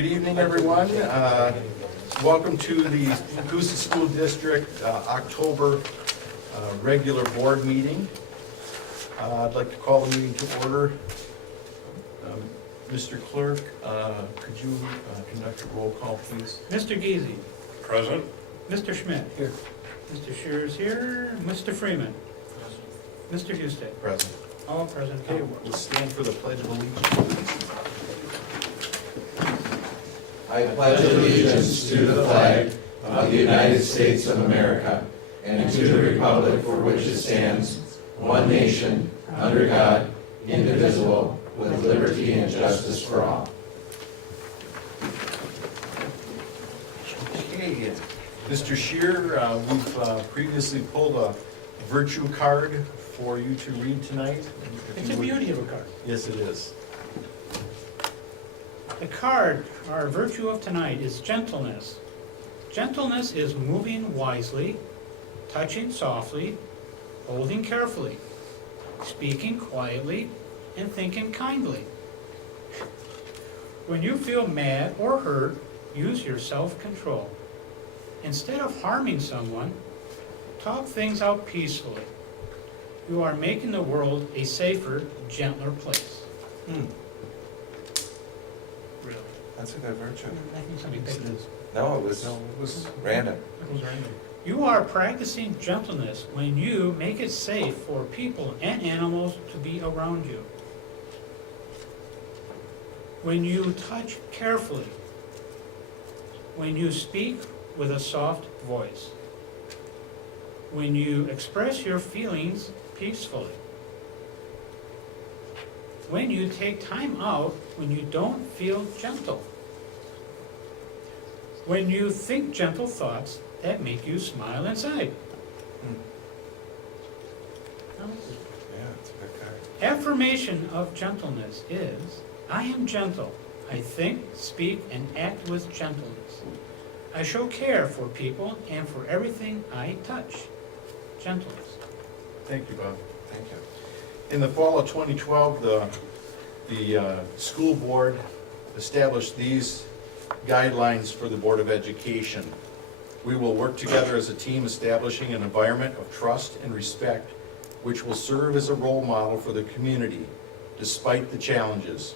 Good evening, everyone. Welcome to the Coosa School District October regular board meeting. I'd like to call the meeting to order. Mr. Clerk, could you conduct a roll call, please? Mr. Geezy. Present. Mr. Schmidt. Here. Mr. Shearer is here. Mr. Freeman. Mr. Huestek. Present. All present. Okay, we'll stand for the Pledge of Allegiance. I pledge allegiance to the flag of the United States of America and to the republic for which it stands, one nation, under God, indivisible, with liberty and justice for all. Okay, Mr. Shearer, we've previously pulled a virtue card for you to read tonight. It's a beauty of a card. Yes, it is. The card, our virtue of tonight, is gentleness. Gentleness is moving wisely, touching softly, holding carefully, speaking quietly, and thinking kindly. When you feel mad or hurt, use your self-control. Instead of harming someone, talk things out peacefully. You are making the world a safer, gentler place. Really? That's a good virtue. I think somebody picked this. No, it was random. That was random. You are practicing gentleness when you make it safe for people and animals to be around you. When you touch carefully. When you speak with a soft voice. When you express your feelings peacefully. When you take time out when you don't feel gentle. When you think gentle thoughts that make you smile inside. Yeah, it's a good card. Affirmation of gentleness is, I am gentle. I think, speak, and act with gentleness. I show care for people and for everything I touch. Gentleness. Thank you, Bob. Thank you. In the fall of 2012, the school board established these guidelines for the Board of Education. We will work together as a team establishing an environment of trust and respect which will serve as a role model for the community despite the challenges.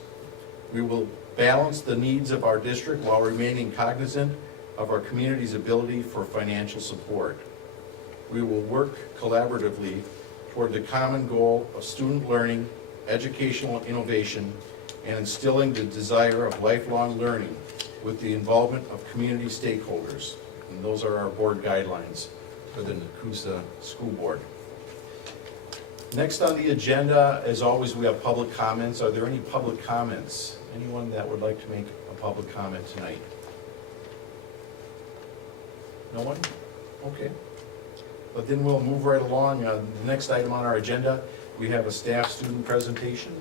We will balance the needs of our district while remaining cognizant of our community's ability for financial support. We will work collaboratively toward the common goal of student learning, educational innovation, and instilling the desire of lifelong learning with the involvement of community stakeholders. And those are our board guidelines for the Coosa School Board. Next on the agenda, as always, we have public comments. Are there any public comments? Anyone that would like to make a public comment tonight? No one? Okay. But then we'll move right along. The next item on our agenda, we have a staff-student presentation.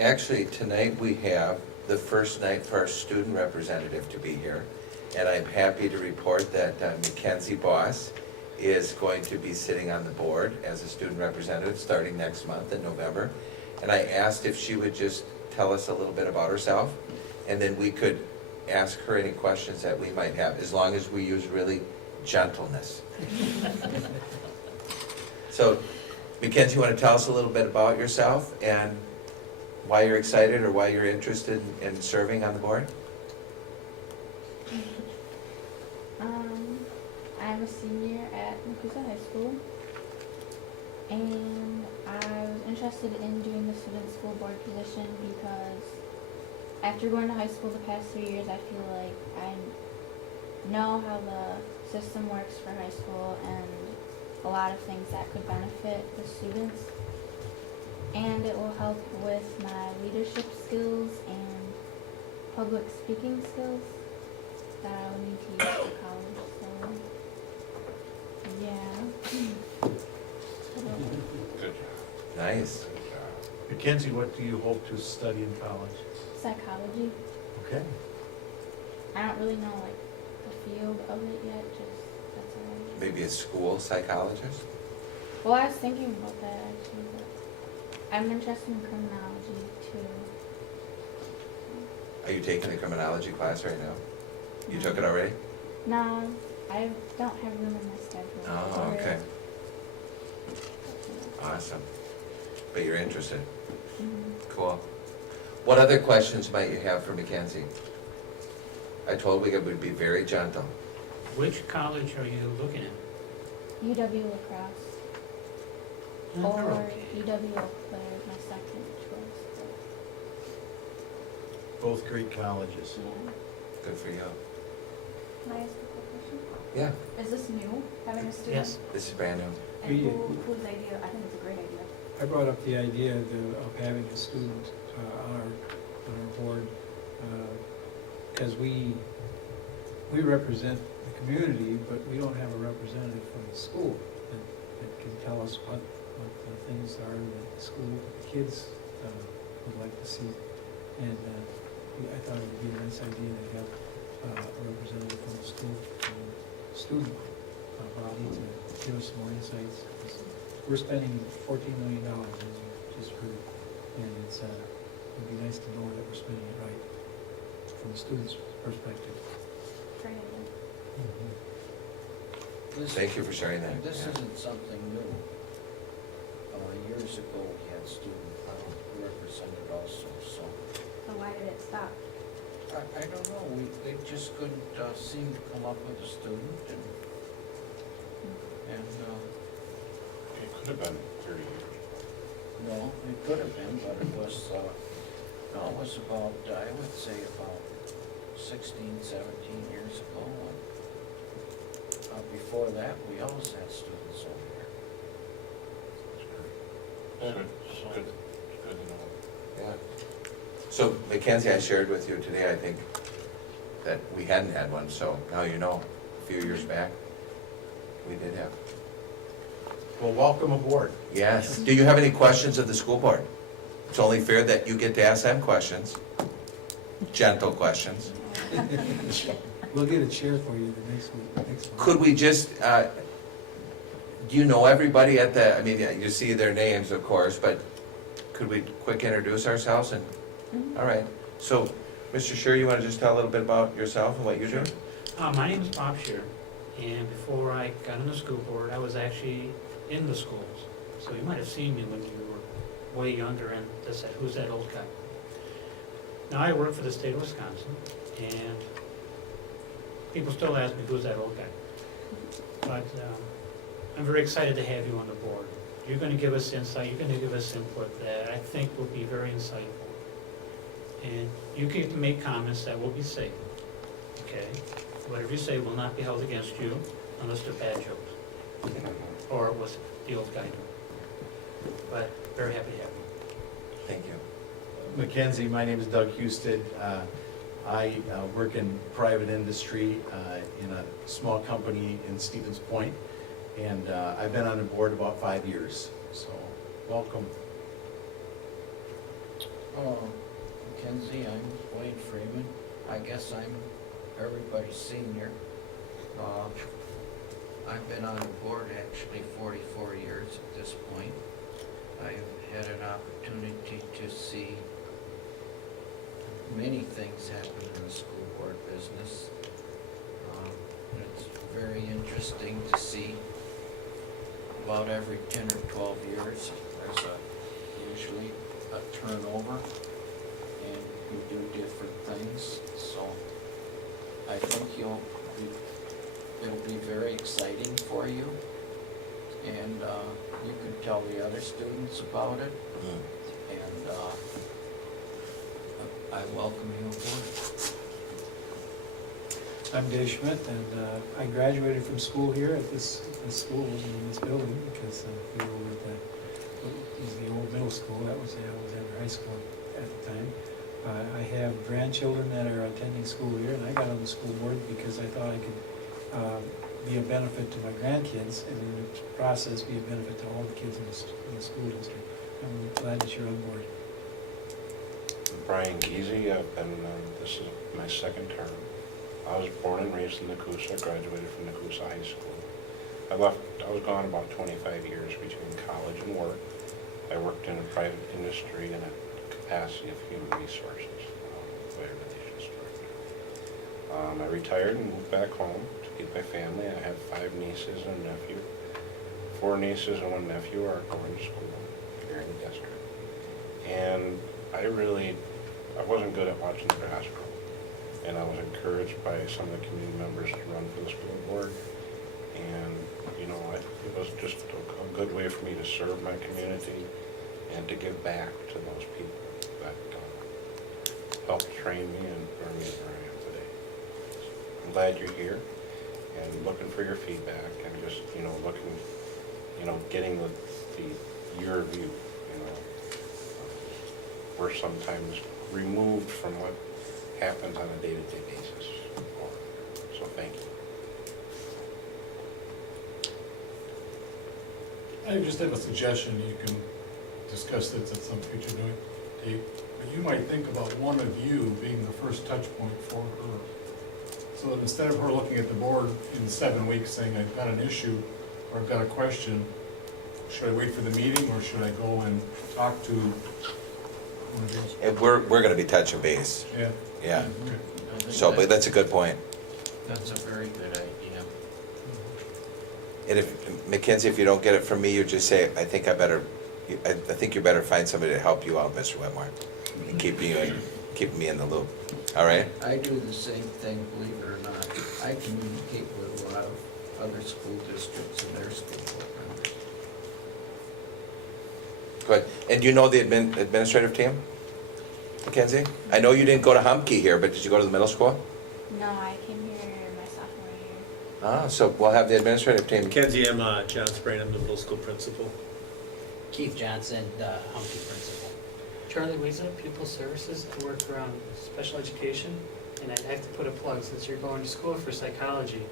Actually, tonight we have the first night for our student representative to be here. And I'm happy to report that Mackenzie Boss is going to be sitting on the board as a student representative starting next month in November. And I asked if she would just tell us a little bit about herself, and then we could ask her any questions that we might have, as long as we use really gentleness. So, Mackenzie, you want to tell us a little bit about yourself and why you're excited or why you're interested in serving on the board? I'm a senior at Coosa High School, and I was interested in doing the student school board position because after going to high school the past 3 years, I feel like I know how the system works for high school and a lot of things that could benefit the students, and it will help with my leadership skills and public speaking skills that I would need to use for college. So, yeah. Good. Nice. Mackenzie, what do you hope to study in college? Psychology. Okay. I don't really know like the field of it yet. Just that's all. Maybe a school psychologist? Well, I was thinking about that actually, but I'm interested in criminology too. Are you taking the criminology class right now? You took it already? No, I don't have room in my schedule. Oh, for okay. it. Awesome. But you're interested? Mhm. Cool. What other questions might you have for Mackenzie? I told we would be very gentle. Which college are you looking at? UW lacrosse Oh, they're or okay. UW Eau Claire is my second choice. Both great colleges. Yeah. Good for you. Can I ask a quick question? Yeah, Is this new, having a student? Yes. this is brand new. And whose idea? I think it's a great idea. I brought up the idea of having a student on our board, because we represent the community, but we don't have a representative from the school that can tell us what the things are that the school, the kids would like to see. And I thought it would be a nice idea to have a representative from the school, student body to give us some more insights. We're spending $14 million, as you just heard, and it'd be nice to know that we're spending it right from the student's perspective. Great idea. This- Thank you for sharing that. This Yeah. isn't something new. Years ago, we had student represented also, so, So why did it stop? I don't know, they just couldn't seem to come up with a student and, It could have been 30 years. no, it could have been, but it was, no, it was about, I would say about 16, 17 years ago. And, before that, we always had students over here. It's good, it's good, it's good to know. Yeah. So Mackenzie, I shared with you today, I think, that we hadn't had one, so now you know. A few years back, we did have. Well, welcome aboard. Yes. Do you have any questions of the school board? It's only fair that you get to ask them questions. Gentle questions. We'll get a chair for you the next week, next month. Could we just, do you know everybody at the, I mean, you see their names, of course, but could we quick introduce ourselves and, Mhm. all right. So, Mr. Scheer, you want to just tell a little bit about yourself and what you do? My name is Bob Scheer, and before I got on the school board, I was actually in the schools. So you might have seen me when you were way younger and just said, who's that old guy? Now I work for the state of Wisconsin, and people still ask me, who's that old guy? But I'm very excited to have you on the board. You're going to give us insight, you're going to give us input that I think will be very insightful. And you get to make comments that will be safe, okay? Whatever you say will not be held against you unless they're bad jokes, or it was the old guy. But very happy to have you. Thank you. Mackenzie, my name is Doug Husted. I work in private industry in a small company in Stevens Point, and I've been on the board about 5 years, so welcome. Mackenzie, I'm Wayne Freeman. I guess I'm everybody's senior. I've been on the board actually 44 years at this point. I've had an opportunity to see many things happen in the school board business. It's very interesting to see about every 10 or 12 years, there's usually a turnover, and we do different things, so I think it'll be very exciting for you, and you can tell the other students about it, and I welcome you aboard. I'm Dave Schmidt, and I graduated from school here at this school, in this building, because we were at the old middle school. That was Alexander High School at the time. I have grandchildren that are attending school here, and I got on the school board because I thought I could be a benefit to my grandkids, and in the process, be a benefit to all the kids in the school district. I'm glad that you're on board. Brian Geezy, I've been, this is my second term. I was born and raised in Nakusa, graduated from Nakusa High School. I was gone about 25 years between college and work. I worked in a private industry in a capacity of human resources, labor relations. I retired and moved back home to keep my family. I have 5 nieces and a nephew. 4 nieces and 1 nephew are going to school here in the district. And I wasn't good at watching the grass grow. And I was encouraged by some of the community members to run for the school board. And, you know, it was just a good way for me to serve my community and to give back to those people that helped train me and bring me where I am today. I'm glad you're here and looking for your feedback and just, you know, getting your view, you know. We're sometimes removed from what happens on a day-to-day basis. So thank you. I just have a suggestion, you can discuss this at some future date, but you might think about one of you being the first touch point for her. So that instead of her looking at the board in 7 weeks saying, I've got an issue, or I've got a question, should I wait for the meeting, or should I go and talk to one of those? And we're gonna be touching base, Yeah. yeah. Okay. I think So, but that's a good point. That's a very good idea. And if, Mackenzie, if you don't get it from me, you just say, I think you better find somebody to help you out, Mr. Whitmore. And keep me in the loop, all right? I do the same thing, believe it or not. I communicate with a lot of other school districts and their school board members. Good. And you know the administrative team, Mackenzie? I know you didn't go to Humke here, but did you go to the middle school? No, I came here my sophomore year. Ah, so we'll have the administrative team. Mackenzie, I'm John Sprain, I'm the middle school principal. Keith Johnson, Humke principal. Charlie Wiesa, Pupil Services. I work around special education, and I'd have to put a plug since you're going to school for psychology.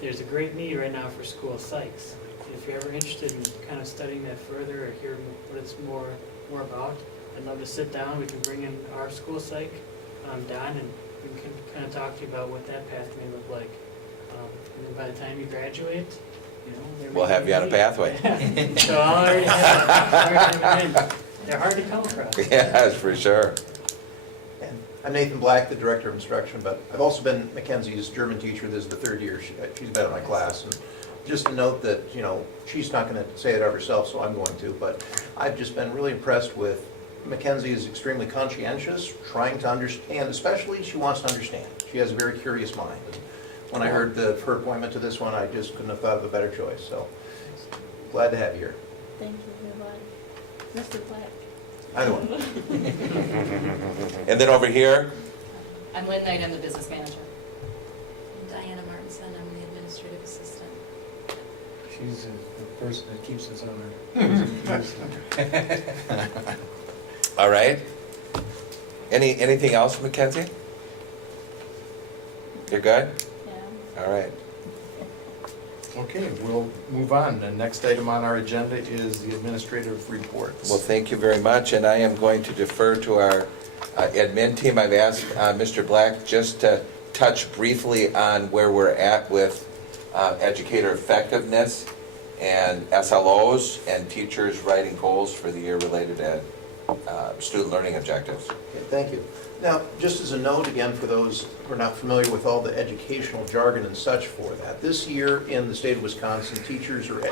There's a great need right now for school psychs. If you're ever interested in kind of studying that further or hear what it's more about, I'd love to sit down. We can bring in our school psych, Don, and we can kind of talk to you about what that path may look like. And then by the time you graduate, you know, there may We'll have be you on a need. pathway. So I'll already have them in. They're hard to come across. Yes, for sure. And I'm Nathan Black, the Director of Instruction, but I've also been Mackenzie's German teacher. This is the 3rd year she's been in my class. And just to note that, you know, she's not going to say it of herself, so I'm going to, but I've just been really impressed with Mackenzie is extremely conscientious, trying to understand, especially she wants to understand. She has a very curious mind. When I heard her appointment to this one, I just couldn't have thought of a better choice, so glad to have you here. Thank you, Goodbye. Mr. Black. Either one. And then over here, I'm Lynn Knight, I'm the business manager. And Diana Martinson, I'm the administrative assistant. She's the person that keeps us on our. all right. Anything else, Mackenzie? You're good? Yeah. All right. Okay, we'll move on. The next item on our agenda is the administrative reports. Well, thank you very much, and I am going to defer to our admin team. I've asked Mr. Black just to touch briefly on where we're at with educator effectiveness and SLOs and teachers writing goals for the year related to student learning objectives. Okay, thank you. Now, just as a note, again, for those who are not familiar with all the educational jargon and such for that, this year in the state of Wisconsin, teachers are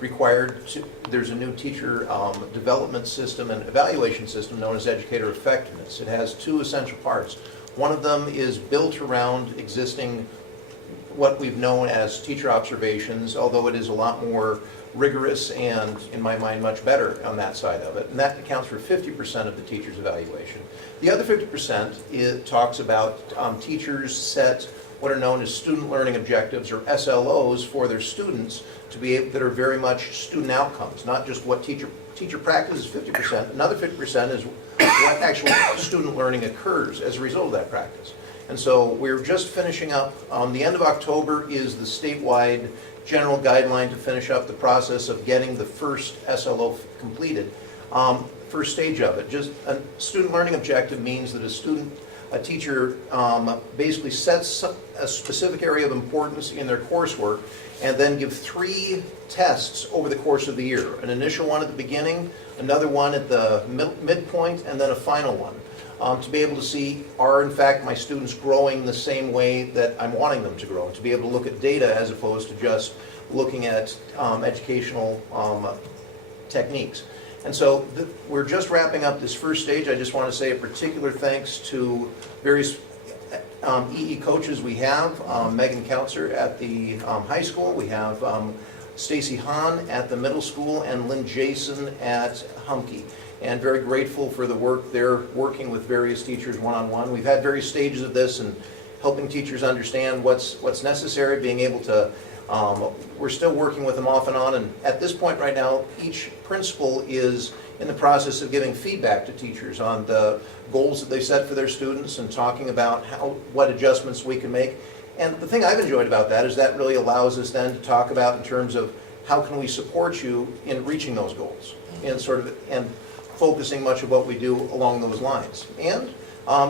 required to, there's a new teacher development system and evaluation system known as educator effectiveness. It has 2 essential parts. One of them is built around existing, what we've known as teacher observations, although it is a lot more rigorous and, in my mind, much better on that side of it. And that accounts for 50% of the teacher's evaluation. The other 50% it talks about teachers set what are known as student learning objectives, or SLOs, for their students to be able, that are very much student outcomes, not just what teacher practice is 50%. Another 50% is what actual student learning occurs as a result of that practice. And so we're just finishing up. The end of October is the statewide general guideline to finish up the process of getting the first SLO completed. First stage of it, just a student learning objective means that a teacher basically sets a specific area of importance in their coursework and then give 3 tests over the course of the year. An initial one at the beginning, another one at the midpoint, and then a final one. to be able to see, are in fact my students growing the same way that I'm wanting them to grow, to be able to look at data as opposed to just looking at educational techniques. And so we're just wrapping up this first stage. I just want to say a particular thanks to various EE coaches we have, Megan Kautzer at the high school, we have Stacy Hahn at the middle school, and Lynn Jason at Humke. And very grateful for the work they're working with various teachers one-on-one. We've had various stages of this and helping teachers understand what's necessary, being able to, we're still working with them off and on, and at this point right now, each principal is in the process of giving feedback to teachers on the goals that they set for their students and talking about what adjustments we can make. And the thing I've enjoyed about that is that really allows us then to talk about in terms of how can we support you in reaching those goals, and focusing much of what we do along those lines. And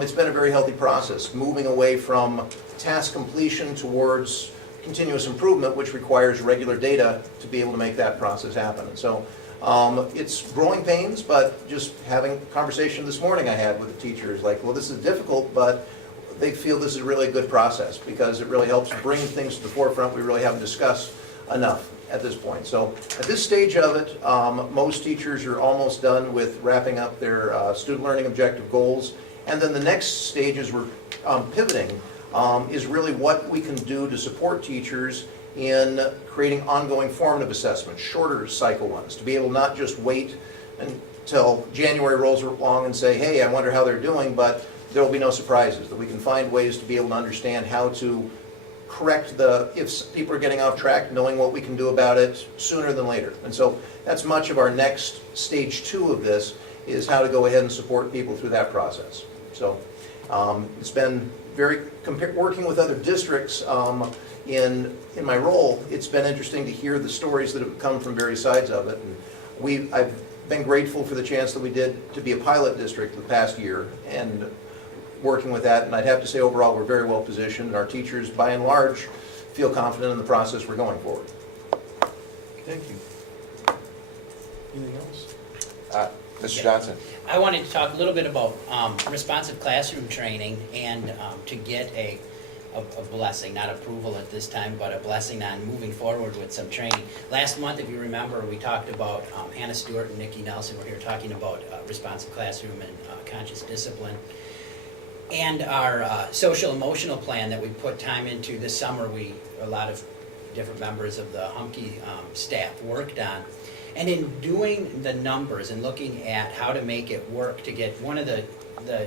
it's been a very healthy process, moving away from task completion towards continuous improvement, which requires regular data to be able to make that process happen. And so it's growing pains, but just having a conversation this morning I had with the teachers, like, well, this is difficult, but they feel this is really a good process because it really helps bring things to the forefront we really haven't discussed enough at this point. So at this stage of it, most teachers are almost done with wrapping up their student learning objective goals. And then the next stage as we're pivoting is really what we can do to support teachers in creating ongoing formative assessments, shorter cycle ones, to be able not just wait until January rolls along and say, hey, I wonder how they're doing, but there will be no surprises, that we can find ways to be able to understand how to correct if people are getting off track, knowing what we can do about it sooner than later. And so that's much of our next stage 2 of this, is how to go ahead and support people through that process. So it's been working with other districts in my role, it's been interesting to hear the stories that have come from various sides of it. And I've been grateful for the chance that we did to be a pilot district the past year and working with that. And I'd have to say overall we're very well positioned. Our teachers, by and large, feel confident in the process we're going forward. Thank you. Anything else? Mr. Johnson. I wanted to talk a little bit about responsive classroom training and to get a blessing, not approval at this time, but a blessing on moving forward with some training. Last month, if you remember, we talked about Hannah Stewart and Nikki Nelson were here talking about responsive classroom and conscious discipline. And our social emotional plan that we put time into this summer, a lot of different members of the Humke staff worked on. And in doing the numbers and looking at how to make it work to get one of the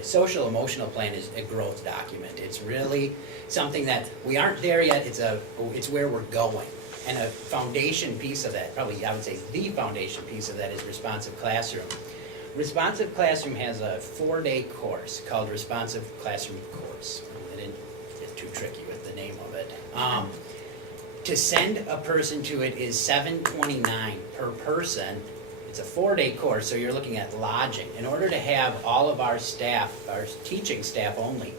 social emotional plan is a growth document. It's really something that we aren't there yet, it's where we're going. And a foundation piece of that, probably I would say the foundation piece of that, is Responsive Classroom. Responsive Classroom has a 4-day course called Responsive Classroom Course. I didn't get too tricky with the name of it. To send a person to it is $729 per person. It's a 4-day course, so you're looking at lodging. In order to have all of our staff, our teaching staff only,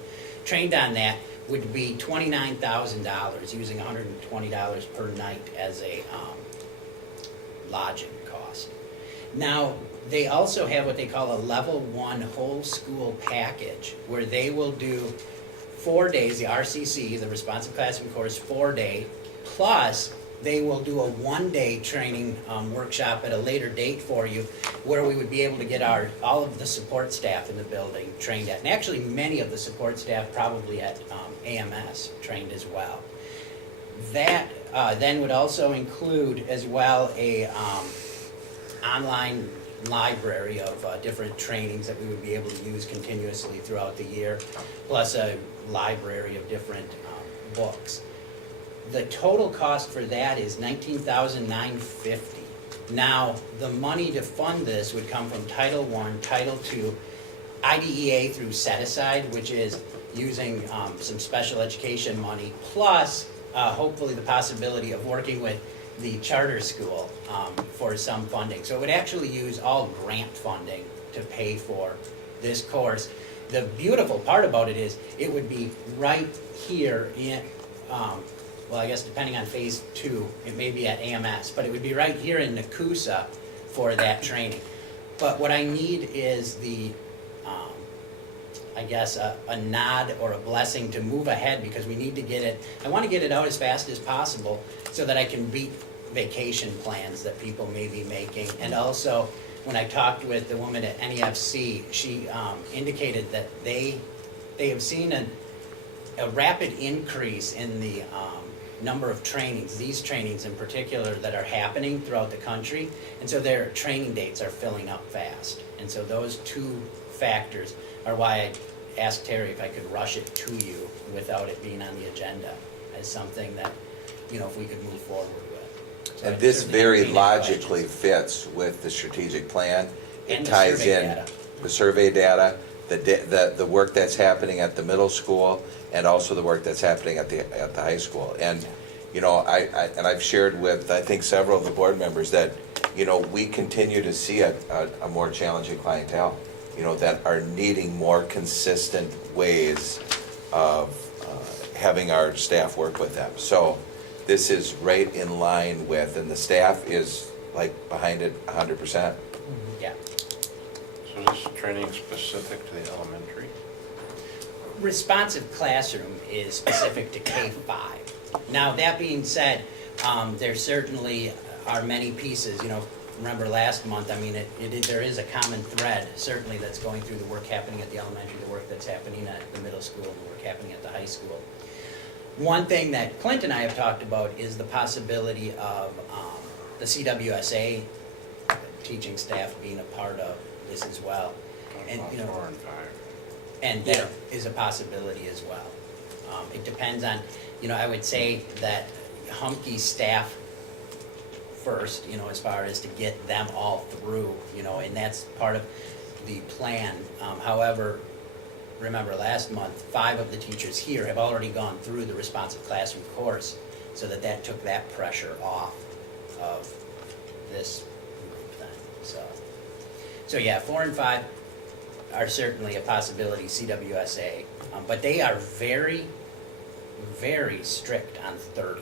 trained on that would be $29,000, using $120 per night as a lodging cost. Now, they also have what they call a level 1 whole school package, where they will do 4 days, the RCC, the Responsive Classroom course, 4-day, plus they will do a 1-day training workshop at a later date for you, where we would be able to get all of the support staff in the building trained at, and actually many of the support staff probably at AMS trained as well. That then would also include as well a online library of different trainings that we would be able to use continuously throughout the year, plus a library of different books. The total cost for that is $19,950. Now, the money to fund this would come from Title I, Title II, IDEA through Set Aside, which is using some special education money, plus hopefully the possibility of working with the charter school for some funding. So it would actually use all grant funding to pay for this course. The beautiful part about it is it would be right here in well, I guess depending on phase 2, it may be at AMS, but it would be right here in Nakusa for that training. But what I need is the I guess, a nod or a blessing to move ahead, because we need to get it, I want to get it out as fast as possible so that I can beat vacation plans that people may be making. And also, when I talked with the woman at NEFC, she indicated that they have seen a rapid increase in the number of trainings, these trainings in particular, that are happening throughout the country. And so their training dates are filling up fast. And so those two factors are why I asked Terry if I could rush it to you without it being on the agenda as something that, if we could move forward with. So And I'd this certainly very entertain any logically questions. fits with the strategic plan. It And the ties survey in data. the survey data, the work that's happening at the middle school, and also the work that's happening at the high school. And, I've shared with, I think, several of the board members that, we continue to see a more challenging clientele, that are needing more consistent ways of having our staff work with them. So this is right in line with, and the staff is like behind it 100%. Yeah. So is this training specific to the elementary? Responsive classroom is specific to K-5. Now, that being said, there certainly are many pieces, remember last month, there is a common thread, certainly, that's going through the work happening at the elementary, the work that's happening at the middle school, and the work happening at the high school. One thing that Clint and I have talked about is the possibility of the CWSA teaching staff being a part of this as well. And, About 4 and 5. And that is a possibility as well. It depends on, I would say that Humke staff first, as far as to get them all through, and that's part of the plan. However, remember last month, 5 of the teachers here have already gone through the responsive classroom course, so that took that pressure off of this group then. So yeah, 4 and 5 are certainly a possibility, CWSA, but they are very, very strict on 30.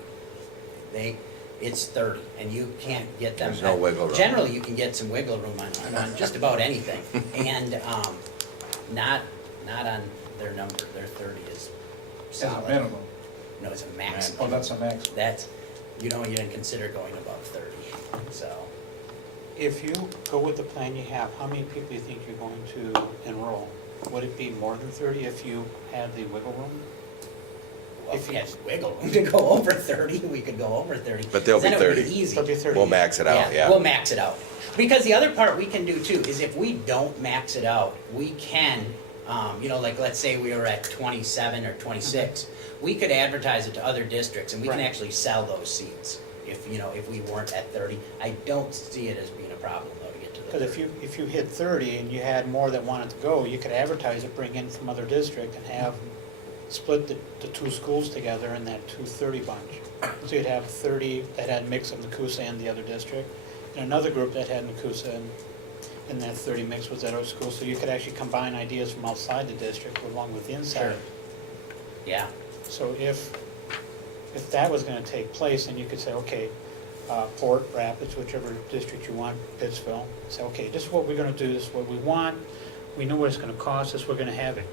It's 30, and you can't get them. There's no wiggle room. Generally, you can get some wiggle room on just about anything, and not on their number. Their 30 is solid. As a minimum. No, it's a maximum. Oh, that's a maximum. That's, you didn't consider going above 30, so. If you go with the plan you have, how many people do you think you're going to enroll? Would it be more than 30 if you had the wiggle room? Well, if we had wiggle room to go over 30, we could go over 30. But they'll be Then it would 30. easy. There'll be 30. We'll max it out, yeah. We'll max it out. Because the other part we can do too is if we don't max it out, we can, like let's say we were at 27 or 26, we could advertise it to other districts and we can Right. actually sell those seats if we weren't at 30. I don't see it as being a problem though to get to the Because 30. if you hit 30 and you had more that wanted to go, you could advertise it, bring in from other district, and have split the 2 schools together in that 230 bunch. So you'd have 30 that had mix of Nakusa and the other district, and another group that had Nakusa and that 30 mix with that other school. So you could actually combine ideas from outside the district along with the inside. Sure. Yeah. So if that was gonna take place, then you could say, okay, Port, Rapids, whichever district you want, Pittsville, say, okay, this is what we're gonna do, this is what we want, we know what it's gonna cost us, we're gonna have it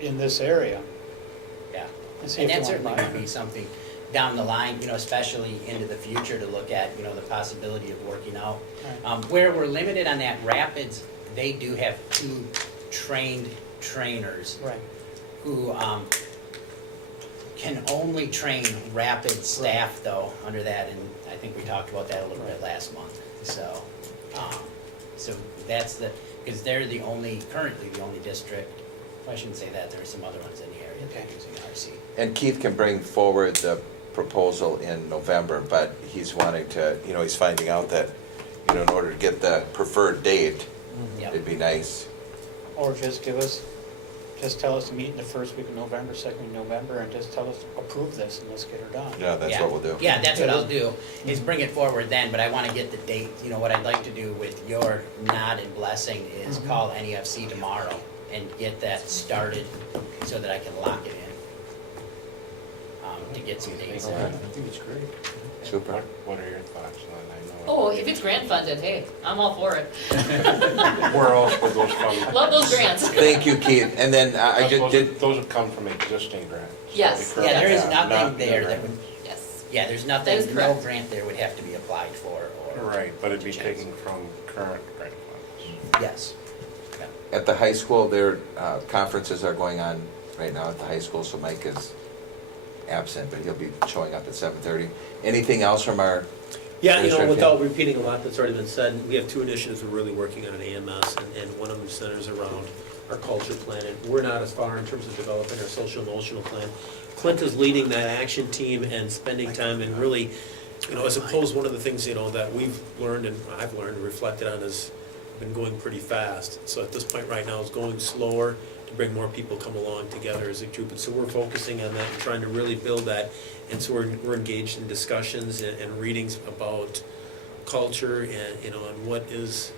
in this area. Yeah. And see And if that you certainly wanna buy would it. be something down the line, especially into the future to look at, the possibility of working out. Right. Where we're limited on that Rapids, they do have 2 trained trainers Right. who can only train Rapid staff though under that, and I think we talked about that a little bit last month. So, so that's because they're currently the only district. I shouldn't say that, there are some other ones in the area that are using RC. And Keith can bring forward the proposal in November, but he's wanting to, he's finding out that, in order to get the preferred date, Yep. it'd be nice. Or just tell us to meet in the first week of November, second week of November, and just tell us, approve this, and let's get her done. Yeah, that's what we'll do. Yeah, that's what I'll do, is bring it forward then, but I want to get the date. What I'd like to do with your nod and blessing is call NEFC tomorrow and get that started so that I can lock it in. to get some dates All in. right. I think it's great. Super. What are your thoughts on it? I know. Oh, if it's grant funded, hey, I'm all for it. Where else would those funds? Love those grants. Thank you, Keith. And then I just Those- did, Those would come from existing grants. Yes. They Yeah, there is currently have, nothing not there new that would, grants. Yes. yeah, there's That nothing, is no correct. grant there would have to be applied for or. Right, but it'd be Checks. taken from current grant funds. Yes. at the high school, their conferences are going on right now at the high school, so Mike is absent, but he'll be showing up at 7:30. Anything else from our Yeah, you know, District, without repeating a lot that's already been said, we have two initiatives we're really working on at AMS, and one of them centers around our culture plan. And we're not as far in terms of developing our social emotional plan. Clint is leading that action team and spending time and really, you know, as opposed, one of the things, you know, that we've learned and I've learned and reflected on is been going pretty fast. So at this point right now, it's going slower to bring more people come along together as a group. And so we're focusing on that and trying to really build that. And so we're engaged in discussions and readings about culture and, you know, and what is,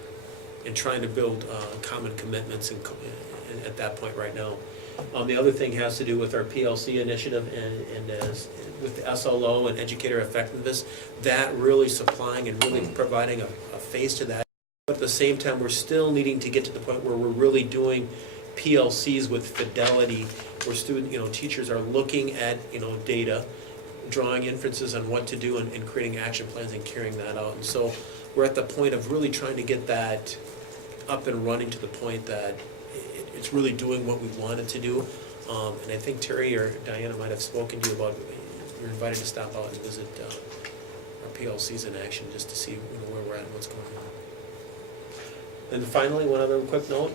and trying to build common commitments and at that point right now. The other thing has to do with our PLC initiative and as with the SLO and educator effectiveness, that really supplying and really providing a face to that. But at the same time, we're still needing to get to the point where we're really doing PLCs with fidelity, where teachers are looking at, you know, data, drawing inferences on what to do and creating action plans and carrying that out. And so we're at the point of really trying to get that up and running to the point that it's really doing what we want it to do. And I think Terry or Diana might have spoken to you about, you're invited to stop out and visit our PLCs in action just to see, you know, where we're at and what's going on. And finally, one other quick note,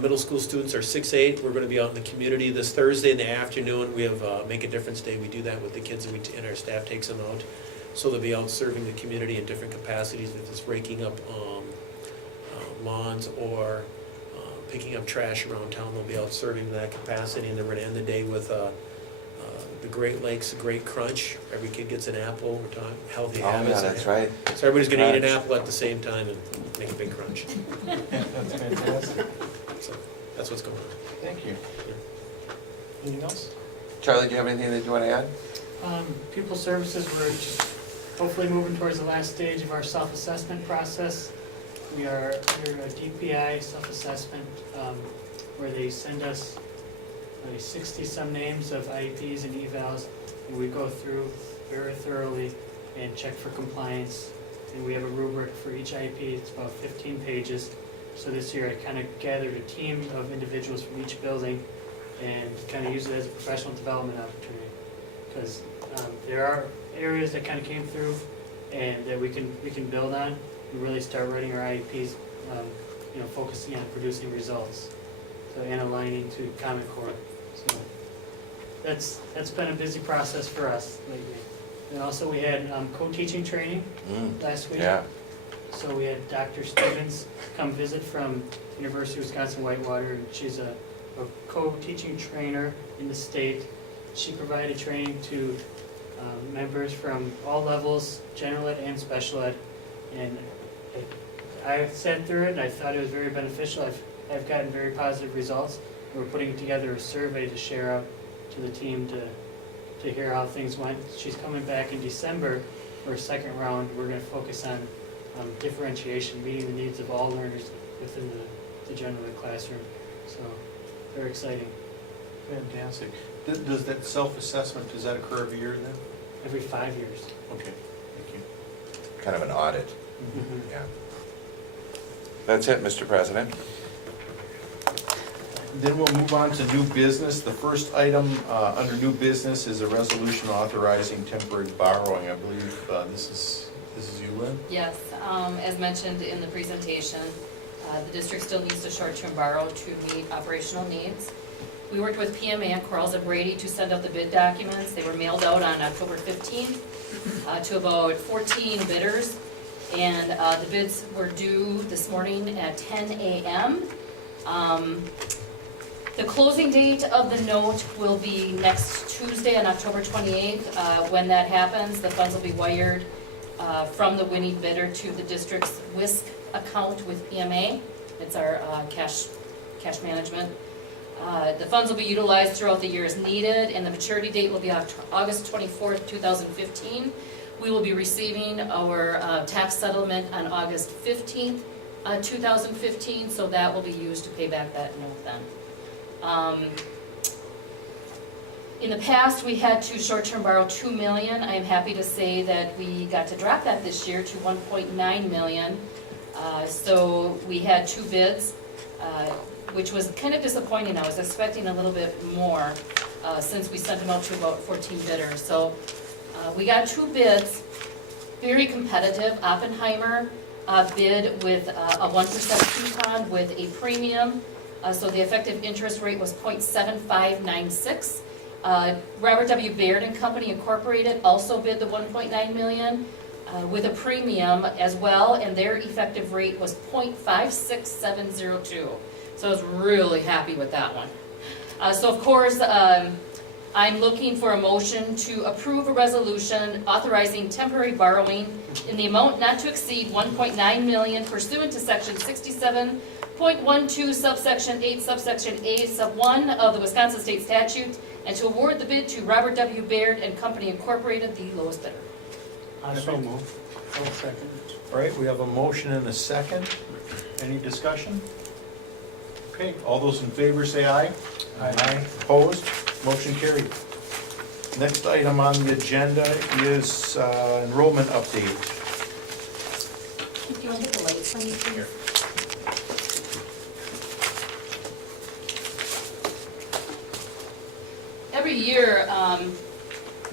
middle school students are 6-8. We're going to be out in the community this Thursday in the afternoon. We have Make a Difference Day. We do that with the kids and our staff takes them out. So they'll be out serving the community in different capacities, if it's raking up lawns or picking up trash around town. They'll be out serving in that capacity. And then we're going to end the day with the Great Lakes Great Crunch. Every kid gets an apple. We're talking healthy habits. yeah, that's right. So everybody's going to eat an Crunch. apple at the same time and make a big crunch. That's fantastic. So that's what's going on. Thank you. Anything else? Charlie, do you have anything that you want to add? Pupil services, we're just hopefully moving towards the last stage of our self-assessment process. We're a DPI self-assessment where they send us 60-some names of IEPs and evals, and we go through very thoroughly and check for compliance. And we have a rubric for each IEP. It's about 15 pages. So this year I kind of gathered a team of individuals from each building and kind of used it as a professional development opportunity. Because there are areas that kind of came through and that we can build on and really start writing our IEPs, focusing on producing results. So and aligning to Common Core. So that's been a busy process for us lately. And also we had co-teaching training last week. Yeah. So we had Dr. Stevens come visit from University of Wisconsin-Whitewater, and she's a co-teaching trainer in the state. She provided training to members from all levels, general ed and special ed. And I sat through it and I thought it was very beneficial. I've gotten very positive results. We're putting together a survey to share out to the team to hear how things went. She's coming back in December for a second round. We're going to focus on differentiation, meeting the needs of all learners within the general ed classroom. So, very exciting. Fantastic. Does that self-assessment, does that occur every year then? Every 5 years. Okay, thank you. Kind of an audit. Mm-hmm. Yeah. That's it, Mr. President. Then we'll move on to new business. The first item under new business is a resolution authorizing temporary borrowing. I believe this is you, Lynn? Yes, as mentioned in the presentation, the district still needs to short-term borrow to meet operational needs. We worked with PMA and Quarles and Brady to send out the bid documents. They were mailed out on October 15th to about 14 bidders. And the bids were due this morning at 10 a.m. The closing date of the note will be next Tuesday on October 28th. When that happens, the funds will be wired from the winning bidder to the district's WISC account with PMA. It's our cash management. The funds will be utilized throughout the year as needed, and the maturity date will be August 24th, 2015. We will be receiving our tax settlement on August 15th, 2015, so that will be used to pay back that note then. In the past, we had to short-term borrow $2 million. I am happy to say that we got to drop that this year to $1.9 million. So we had 2 bids, which was kind of disappointing. I was expecting a little bit more since we sent them out to about 14 bidders. So we got 2 bids, very competitive. Oppenheimer bid with a 1% coupon with a premium. So the effective interest rate was 0.7596. Robert W. Baird and Company Incorporated also bid the $1.9 million with a premium as well, and their effective rate was 0.56702. So I was really happy with that one. So of course, I'm looking for a motion to approve a resolution authorizing temporary borrowing in the amount not to exceed $1.9 million pursuant to section 67.12 subsection 8 subsection A sub 1 of the Wisconsin State Statute, and to award the bid to Robert W. Baird and Company Incorporated, the lowest bidder. So move. I'll second. All right, we have a motion and a second. Any discussion? Okay, all those in favor say aye. Aye. Opposed? Motion carried. Next item on the agenda is enrollment update. Do you want to get the lights on you, please? Every year,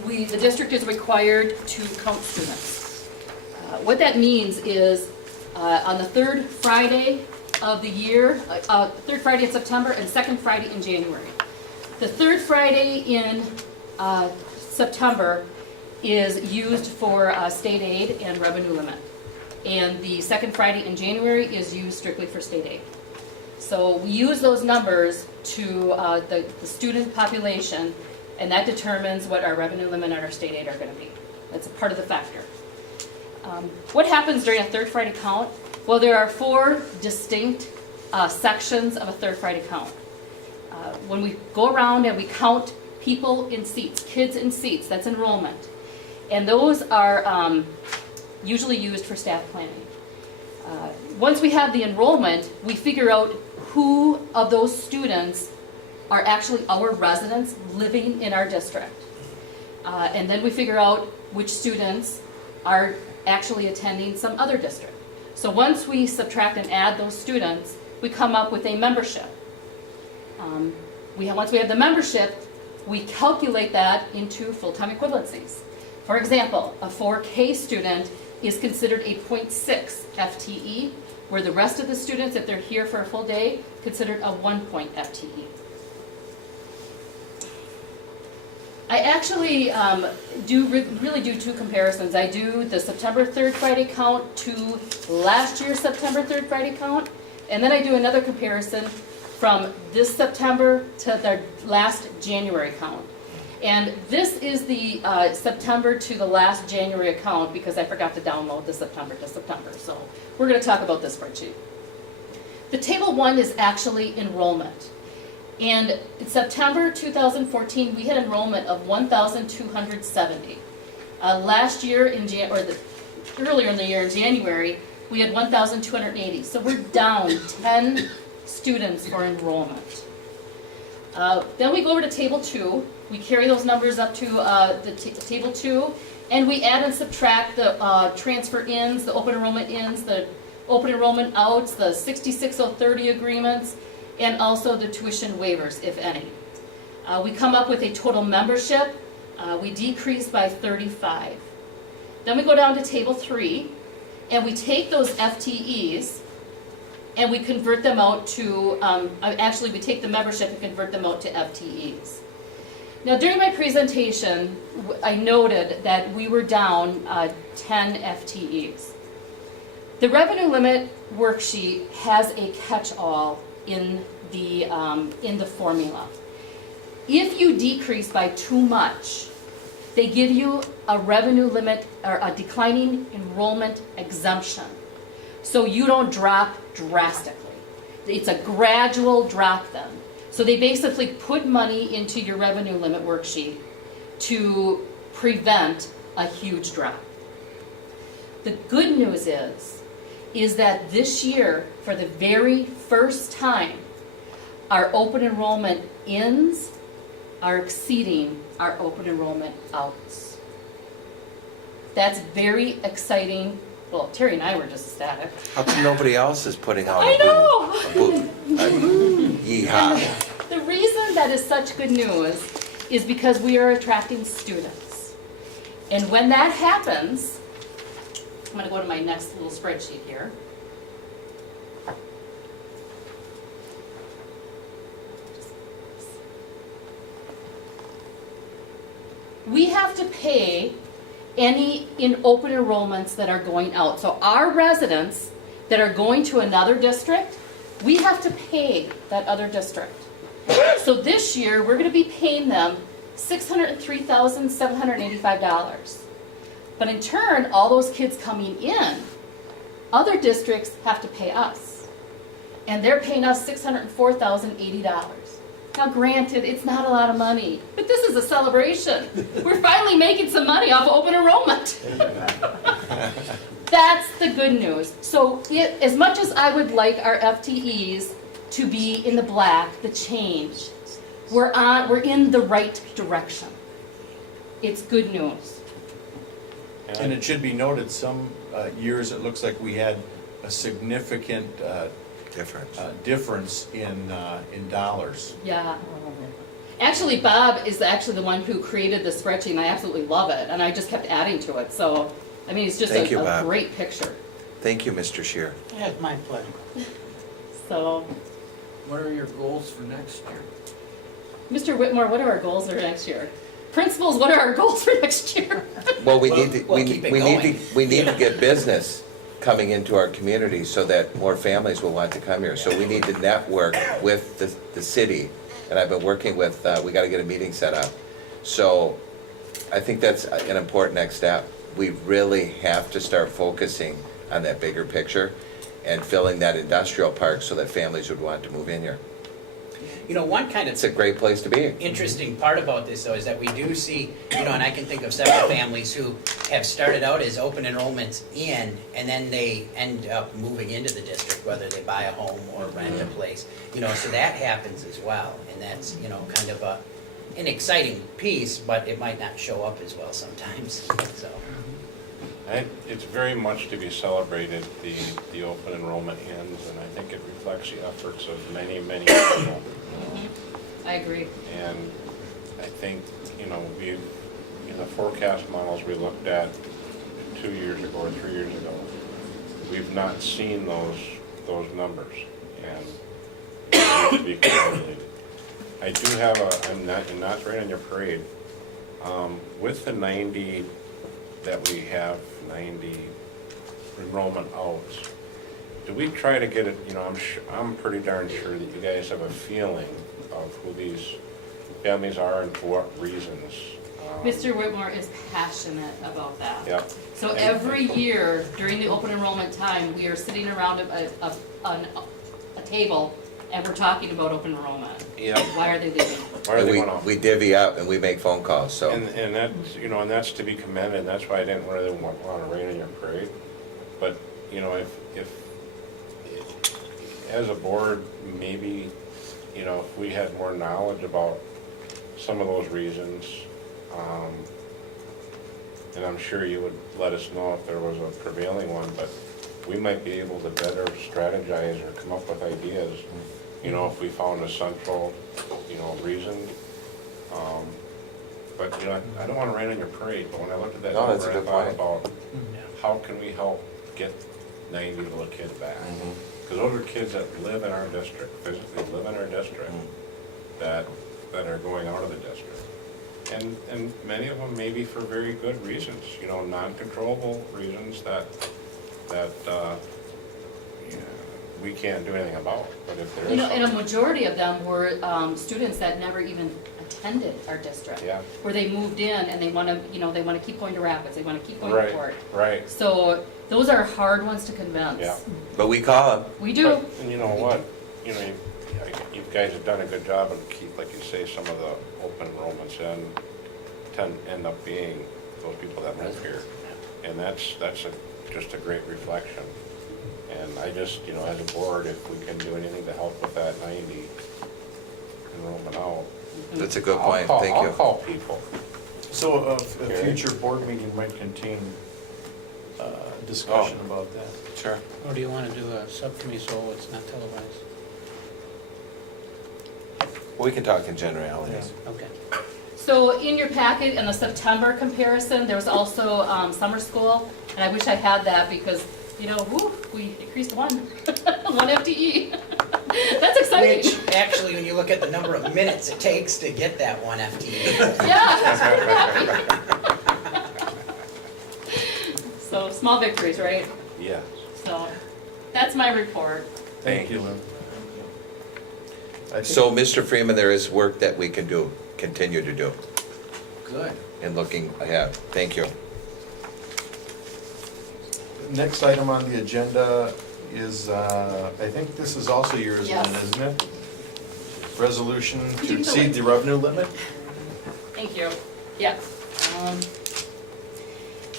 the district is required to count students. What that means is on the 3rd Friday of the year, 3rd Friday in September and 2nd Friday in January. The 3rd Friday in September is used for state aid and revenue limit. And the 2nd Friday in January is used strictly for state aid. So we use those numbers to the student population, and that determines what our revenue limit and our state aid are going to be. That's a part of the factor. What happens during a 3rd Friday count? Well, there are 4 distinct sections of a 3rd Friday count. When we go around and we count people in seats, kids in seats, that's enrollment. And those are usually used for staff planning. Once we have the enrollment, we figure out who of those students are actually our residents living in our district. And then we figure out which students are actually attending some other district. So once we subtract and add those students, we come up with a membership. Once we have the membership, we calculate that into full-time equivalencies. For example, a 4K student is considered a 0.6 FTE, where the rest of the students, if they're here for a full day, considered a 1 FTE. I actually really do 2 comparisons. I do the September 3rd Friday count to last year's September 3rd Friday count, and then I do another comparison from this September to the last January count. And this is the September to the last January account because I forgot to download the September to September. So we're going to talk about this spreadsheet. The table 1 is actually enrollment. And in September 2014, we had enrollment of 1,270. Last year, earlier in the year in January, we had 1,280. So we're down 10 students for enrollment. Then we go over to table 2. We carry those numbers up to table 2, and we add and subtract the transfer ins, the open enrollment ins, the open enrollment outs, the 66030 agreements, and also the tuition waivers, if any. We come up with a total membership. We decrease by 35. Then we go down to table 3, and we take those FTEs, and we convert them out to, actually we take the membership and convert them out to FTEs. Now during my presentation, I noted that we were down 10 FTEs. The revenue limit worksheet has a catch-all in the formula. If you decrease by too much, they give you a revenue limit or a declining enrollment exemption. So you don't drop drastically. It's a gradual drop then. So they basically put money into your revenue limit worksheet to prevent a huge drop. The good news is that this year, for the very first time, our open enrollment ins are exceeding our open enrollment outs. That's very exciting. Well, Terry and I were just ecstatic. How come nobody else is putting out I a know! yeehaw? The reason that is such good news is because we are attracting students. And when that happens, I'm gonna go to my next little spreadsheet here. We have to pay any in open enrollments that are going out. So our residents that are going to another district, we have to pay that other district. So this year, we're gonna be paying them $603,785. But in turn, all those kids coming in, other districts have to pay us. And they're paying us $604,080. Now granted, it's not a lot of money, but this is a celebration. We're finally making some money off open enrollment. That's the good news. So as much as I would like our FTEs to be in the black, the change, we're in the right direction. It's good news. And it should be noted, some years it looks like we had a significant difference in dollars. Yeah. Actually, Bob is actually the one who created the spreadsheet, and I absolutely love it, and I just kept adding to it. So, I mean, it's just Thank you, a Bob. great picture. Thank you, Mr. Shear. That's my pleasure. So, What are your goals for next year? Mr. Whitmore, what are our goals for next year? Principals, what are our goals for next year? Well, we Well, need to, we'll keep it going. we need to get business coming into our community so that more families will want to come here. So we need to network with the city, and I've been working with, we gotta get a meeting set up. So I think that's an important next step. We really have to start focusing on that bigger picture and filling that industrial park so that families would want to move in here. You know, one kind of It's a great place to be. interesting part about this, though, is that we do see, and I can think of several families who have started out as open enrollments in, and then they end up moving into the district, whether they buy a home or rent a place. So that happens as well, and that's, kind of an exciting piece, but it might not show up as well sometimes, so. It's very much to be celebrated, the open enrollment ends, and I think it reflects the efforts of many, many people. I agree. And I think, we've, in the forecast models we looked at 2 years ago or 3 years ago, we've not seen those numbers, and it needs to be congratulated. I do have I'm not right on your parade, with the 90 that we have, 90 enrollment outs, do we try to get it, I'm pretty darn sure that you guys have a feeling of who these families are and for what reasons. Mr. Whitmore is passionate about that. Yep. So every year during the open enrollment time, we are sitting around a table and we're talking about open enrollment. Yeah. Why are they leaving? Why are they going off? We divvy up and we make phone calls, so. And that's, and that's to be commended, and that's why I didn't really want to rain on your parade. But, if as a board, maybe, if we had more knowledge about some of those reasons, and I'm sure you would let us know if there was a prevailing one, but we might be able to better strategize or come up with ideas, if we found a central, reason. But, I don't want to rain on your parade, but when I looked at that No, that's number, a I good thought point. about how can we help get 90 little kids back? Because those are kids that live in our district, physically live in our district, that are going out of the district. And many of them maybe for very good reasons, non-controllable reasons that we can't do anything about. But if there is And a something- majority of them were students that never even attended our district. Yeah. Where they moved in and they want to, they want to keep going to Rapids, they want to keep going to Right, Port. right. So those are hard ones to convince. Yeah. But we call them. We do. And you know what, you guys have done a good job and keep, like you say, some of the open enrollments end up being those people that move here. And that's just a great reflection. And I just, as a board, if we can do anything to help with that 90 enrollment out. That's a good I'll point, call- thank you. I'll call people. So a Okay. future board meeting might contain discussion Oh. about that. Sure. Or do you want to do a subcommittee so it's not televised? We can talk in generalities. Okay. So in your packet, in the September comparison, there was also summer school, and I wish I had that because, we increased one FTE. That's exciting. Which, actually, when you look at the number of minutes it takes to get that one FTE. Yeah, that's pretty happy. So, small victories, right? Yeah. So, that's my report. Thank you, Lynn. I think- So, Mr. Freeman, there is work that we can do, continue to do, Good. in looking ahead. Thank you. Next item on the agenda is, I think this is also yours, Lynn, Yes. isn't it? Resolution You to can exceed wait. the revenue limit? Thank you. Yeah.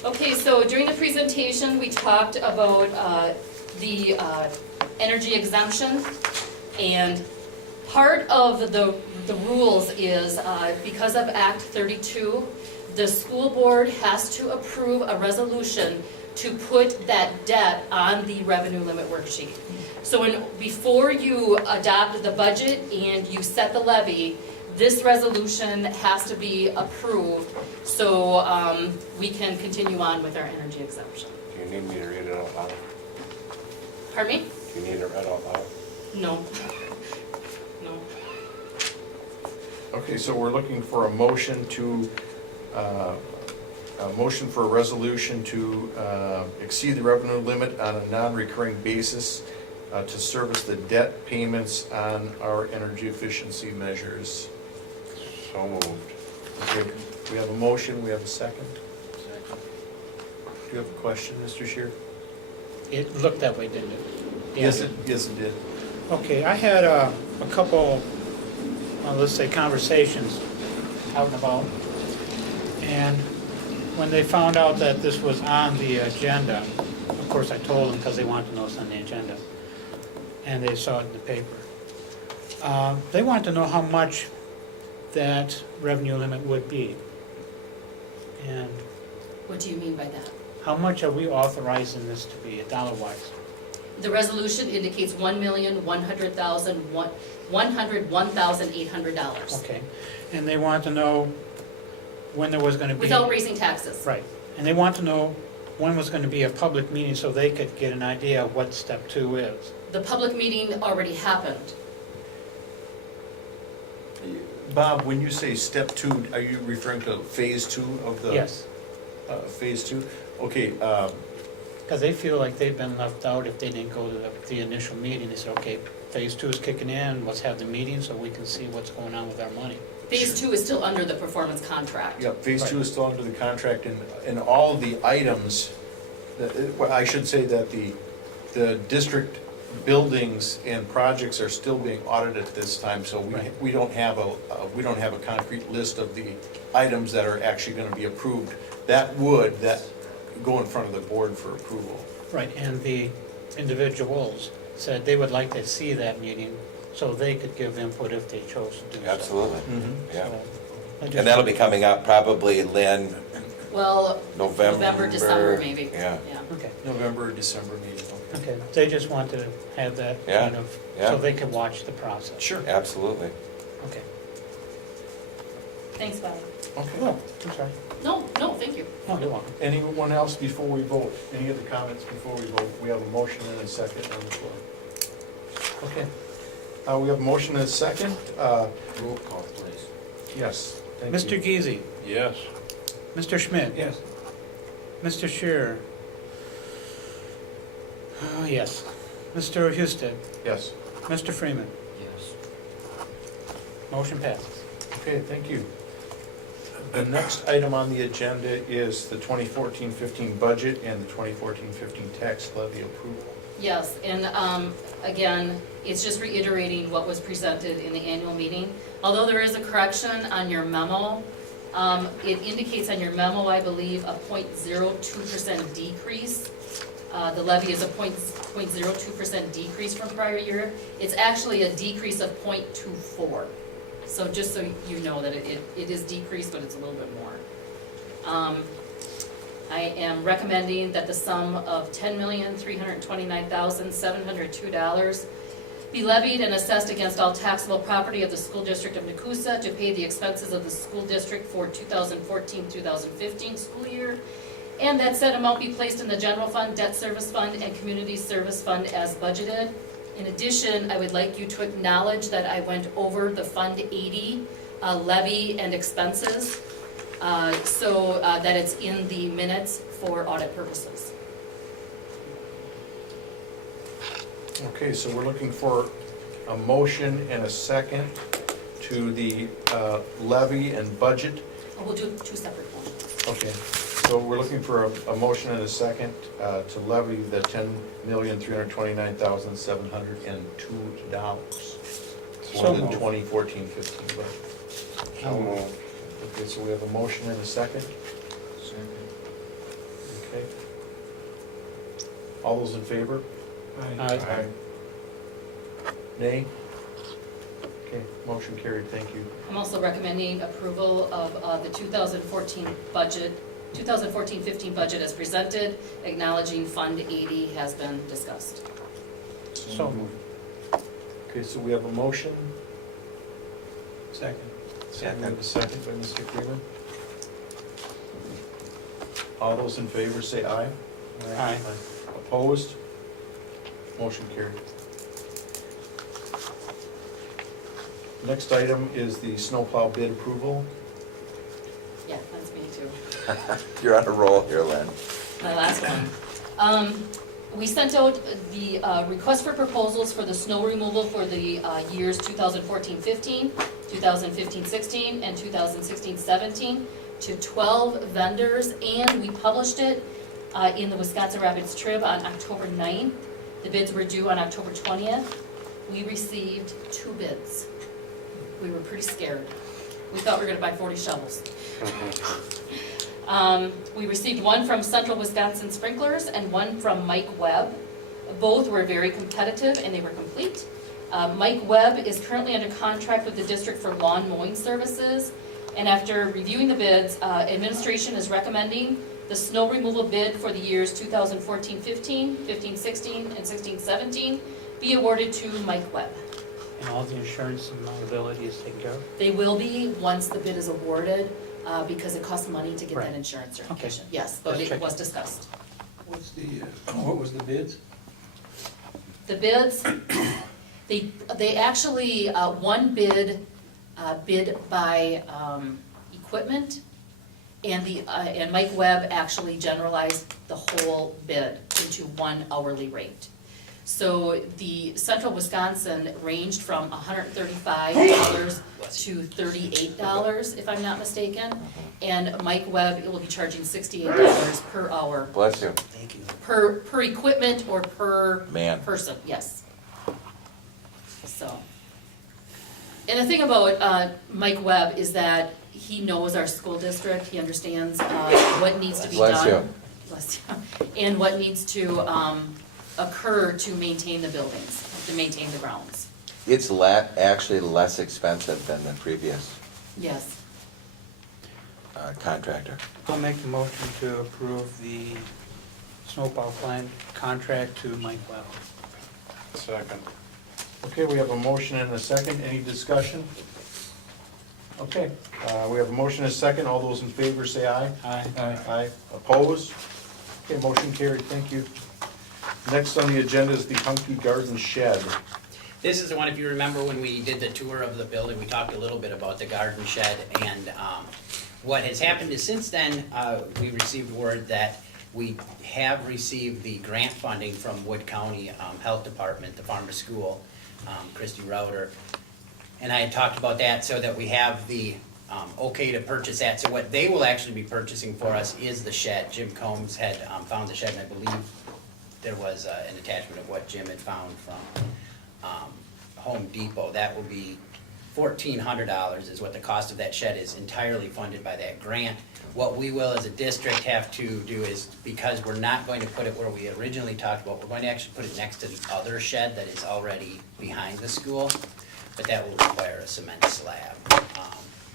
Okay, so during the presentation, we talked about the energy exemption. And part of the rules is, because of Act 32, the school board has to approve a resolution to put that debt on the revenue limit worksheet. So before you adopt the budget and you set the levy, this resolution has to be approved so we can continue on with our energy exemption. Do you need me to read it out loud? Pardon me? Do you need it read out loud? No. No. Okay, so we're looking for a motion for a resolution to exceed the revenue limit on a non-recurring basis to service the debt payments on our energy efficiency measures. So moved. Okay, we have a motion, we have a second. Do you have a question, Mr. Shear? It looked that way, didn't it? Yes, it did. Okay, I had a couple, let's say, conversations out and about. And when they found out that this was on the agenda, of course I told them because they wanted to know it's on the agenda. And they saw it in the paper. They wanted to know how much that revenue limit would be. And What do you mean by that? how much are we authorizing this to be, dollar-wise? The resolution indicates $1,101,800 Okay, and they want to know when there was gonna be. without raising taxes. Right, and they want to know when was gonna be a public meeting so they could get an idea of what step 2 is. The public meeting already happened. Bob, when you say step 2, are you referring to phase 2 of the? Yes, Phase 2? Okay, because they feel like they've been left out if they didn't go to the initial meeting. They said, okay, phase 2 is kicking in, let's have the meeting so we can see what's going on with our money. Phase 2 is still under the performance contract. yeah, phase 2 is still under the contract, and all of the items, well, I should say that the district buildings and projects are still being audited at this time, so Right. we don't have a concrete list of the items that are actually gonna be approved. That go in front of the board for approval. Right, and the individuals said they would like to see that meeting so they could give input if they chose to do so. Absolutely, yeah. So, I just- And that'll be coming up probably, Lynn, Well, November. December maybe. Yeah. Okay. November or December meeting. Okay, they just want to have that Yeah, kind of, yeah. so they can watch the process. Sure. Absolutely. Okay. Thanks, Bob. Okay. Oh, I'm sorry. No, thank you. No, you're welcome. Anyone else before we vote? Any other comments before we vote? We have a motion and a second on the floor. Okay. We have a motion and a second. Roll call, please. Yes, thank you. Mr. Geezy, Yes. Mr. Schmidt, Yes. Mr. Shearer. Yes. Mr. Husted, Yes. Mr. Freeman. Yes. Motion passes. Okay, thank you. The next item on the agenda is the 2014-15 budget and the 2014-15 tax levy approval. Yes, and again, it's just reiterating what was presented in the annual meeting. Although there is a correction on your memo, it indicates on your memo, I believe, a 0.02% decrease. The levy is a 0.02% decrease from prior year. It's actually a decrease of 0.24. So just so you know that it is decreased, but it's a little bit more. I am recommending that the sum of $10,329,702 be levied and assessed against all taxable property of the school district of Nacusa to pay the expenses of the school district for 2014-2015 school year, and that said amount be placed in the general fund, debt service fund, and community service fund as budgeted. In addition, I would like you to acknowledge that I went over the Fund 80 levy and expenses, so that it's in the minutes for audit purposes. Okay, so we're looking for a motion and a second to the levy and budget. We'll do two separate ones. Okay, so we're looking for a motion and a second to levy the $10,329,702 So for the moved. 2014-15 budget. So moved. Okay, so we have a motion and a second. Okay. All those in favor? Aye. Nay? Okay, motion carried, thank you. I'm also recommending approval of the 2014 budget, 2014-15 budget as presented, acknowledging Fund 80 has been discussed. So moved. Okay, so we have a motion. Second. So we have a second by Mr. Freeman. All those in favor say aye. Aye. Opposed? Motion carried. Next item is the snowplow bid approval. Yeah, that's me too. You're on a roll here, Lynn. My last one. We sent out the request for proposals for the snow removal for the years 2014-15, 2015-16, and 2016-17 to 12 vendors, and we published it in the Wisconsin Rapids Trib on October 9th. The bids were due on October 20th. We received 2 bids. We were pretty scared. We thought we were gonna buy 40 shovels. We received one from Central Wisconsin Sprinklers and one from Mike Webb. Both were very competitive and they were complete. Mike Webb is currently under contract with the district for lawn mowing services. And after reviewing the bids, administration is recommending the snow removal bid for the years 2014-15, 15-16, and 16-17 be awarded to Mike Webb. And all the insurance and liability is taken care of? They will be once the bid is awarded, because it costs money to get that Right. insurance Okay. certification. Yes, but Just it checking. was discussed. What's the, what was the bids? The bids, they actually, one bid by equipment, and Mike Webb actually generalized the whole bid into one hourly rate. So the Central Wisconsin ranged from $135 to $38, if I'm not mistaken. And Mike Webb will be charging $68 per hour, Bless you. Thank you. per equipment or per Man. person, yes. So. And the thing about Mike Webb is that he knows our school district, he understands what needs to be done. Bless you. Bless you. And what needs to occur to maintain the buildings, to maintain the grounds. It's actually less expensive than the previous Yes. contractor. I'll make the motion to approve the snowplow plan contract to Mike Webb. Second. Okay, we have a motion and a second. Any discussion? Okay, we have a motion and a second. All those in favor say aye. Aye. Aye. Opposed? Okay, motion carried. Thank you. Next on the agenda is the Hunky Garden Shed. This is the one, if you remember when we did the tour of the building, we talked a little bit about the garden shed, and what has happened is since then, we received word that we have received the grant funding from Wood County Health Department, the farm to school, Christy Rauter. And I had talked about that so that we have the okay to purchase that. So what they will actually be purchasing for us is the shed. Jim Combs had found the shed, and I believe there was an attachment of what Jim had found from Home Depot. That will be $1,400 is what the cost of that shed is, entirely funded by that grant. What we will as a district have to do is, because we're not going to put it where we originally talked about, we're going to actually put it next to the other shed that is already behind the school, but that will require a cement slab.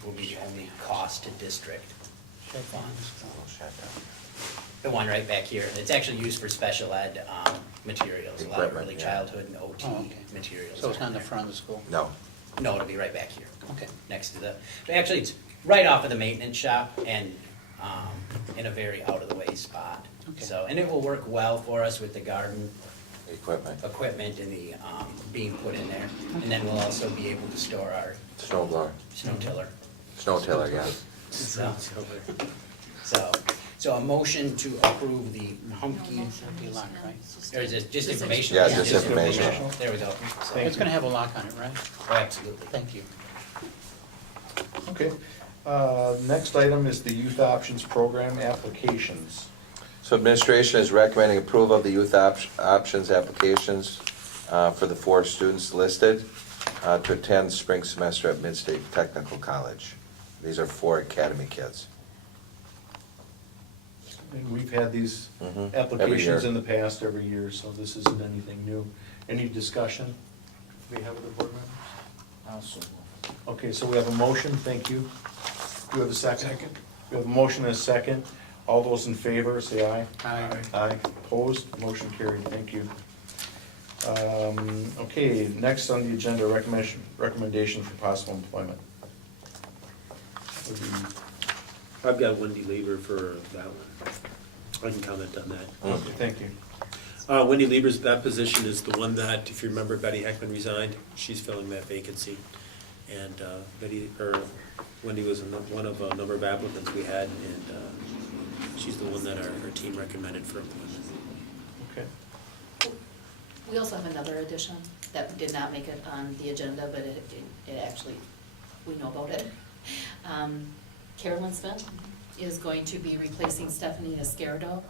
Will be the only cost to district funds. The one right back here, it's actually used for special ed materials, a lot of Equipment, early yeah. childhood and OT Oh, okay. materials. So it's not in the front of the school? No. No, it'll be right back here. Okay. Next to the, actually, it's right off of the maintenance shop and in a very out-of-the-way spot. Okay. So, and it will work well for us with the garden Equipment, and the being put in there. And then we'll also be able to store our snow blower, snow tiller. snow tiller, yeah. So a motion to approve the Humke, Be locked, right? or is it just information? Yeah, just information. There we go. So- It's gonna have a lock on it, right? Oh, absolutely. Thank you. Okay. Next item is the Youth Options Program applications. So administration is recommending approval of the youth options applications for the 4 students listed to attend spring semester at Midstate Technical College. These are 4 academy kids. And we've had these Mhm. applications Every in the past every year, so this isn't anything new. Any discussion we have with the board members? Okay, so we have a motion, thank you. Do we have a second? Second. We have a motion and a second. All those in favor, say aye. Aye. Aye, opposed, motion carried, thank you. Okay, next on the agenda, recommendation for possible employment. Would be- I've got Wendy Lieber for that one. I can comment on that. Okay, thank you. Wendy Lieber's, that position is the one that, if you remember, Betty Heckman resigned. She's filling that vacancy. And Wendy was one of a number of applicants we had, and she's the one that our team recommended for employment. Okay. We also have another addition that did not make it on the agenda, but it actually, we know about it. Carolyn Smith is going to be replacing Stephanie Escardo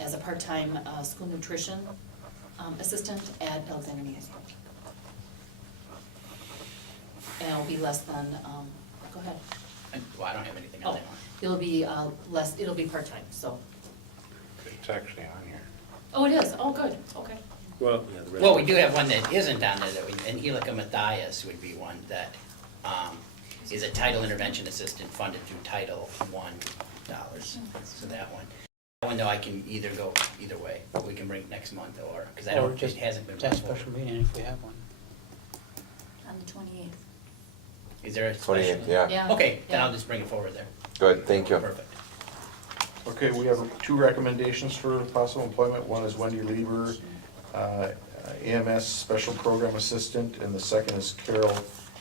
as a part-time school nutrition assistant at Alexander Municipal. And it'll be less than, go ahead. Well, I don't have anything on that one. It'll be less, it'll be part-time, so. It's actually on here. Oh, it is, oh, good, okay. Well, yeah, the rest. Well, we do have one that isn't on there, that we, and Helica Mathias would be one that is a title intervention assistant funded through Title I dollars. So that one. That one, though, I can either go either way. We can bring it next month, or, because I Or don't, just it hasn't been. That's brought special forward. meeting if we have one. On the 28th. Is there a 28th, special? yeah. Yeah. Okay, then Yeah. I'll just bring it forward there. Good, thank you. Perfect. Okay, we have 2 recommendations for possible employment. One is Wendy Lieber, EMS Special Program Assistant, and the second is